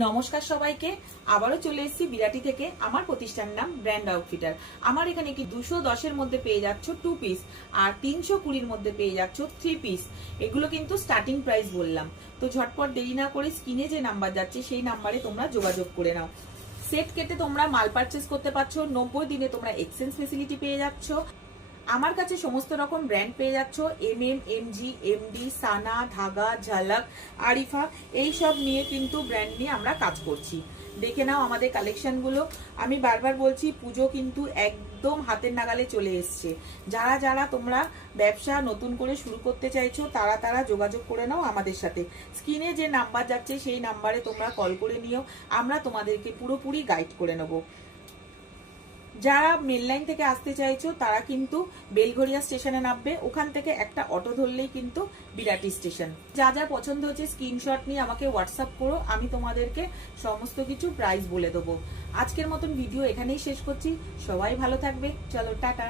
নমস্কার সবাইকে। আবারও চলে এসেছি বিরাটি থেকে। আমার প্রতিষ্ঠানের নাম ব্র্যান্ড আউটফিটার। আমার এখানে কি 210-এর মধ্যে পেয়ে যাচ্ছ 2 পিস আর 320-র মধ্যে পেয়ে যাচ্ছ 3 পিস। এগুলো কিন্তু স্টার্টিং প্রাইস বললাম। তো ঝটপট দেরি না করে স্ক্রিনে যে নাম্বার যাচ্ছে সেই নাম্বারে তোমরা যোগাযোগ করে নাও। সেট কেটে তোমরা মাল পারচেস করতে পারছো। 90 দিনে তোমরা এক্সচেঞ্জ ফেসিলিটি পেয়ে যাচ্ছ। আমার কাছে সমস্ত রকম ব্র্যান্ড পেয়ে যাচ্ছ। এমজি, এমডি, সানা, ধাগা, ঝালাক, আরিফা, এই সব নিয়ে কিন্তু ব্র্যান্ড নিয়ে আমরা কাজ করছি। দেখে নাও আমাদের কালেকশনগুলো। আমি বারবার বলছি, পুজো কিন্তু একদম হাতের নাগালে চলে এসছে। যারা যারা তোমরা ব্যবসা নতুন করে শুরু করতে চাইছো তারা যোগাযোগ করে নাও আমাদের সাথে। স্ক্রিনে যে নাম্বার যাচ্ছে সেই নাম্বারে তোমরা কল করে নিও। আমরা তোমাদেরকে পুরোপুরি গাইড করে নেবো। যারা মেন লাইন থেকে আসতে চাইছো তারা কিন্তু বেলঘরিয়া স্টেশনে নামবে। ওখান থেকে একটা অটো ধরলেই কিন্তু বিরাটি স্টেশন। যা যা পছন্দ হচ্ছে স্ক্রিনশট নিয়ে আমাকে হোয়াটসঅ্যাপ করো, আমি তোমাদেরকে সমস্ত কিছু প্রাইস বলে দেবো। আজকের মতন ভিডিও এখানেই শেষ করছি। সবাই ভালো থাকবে। চলো, টাটা।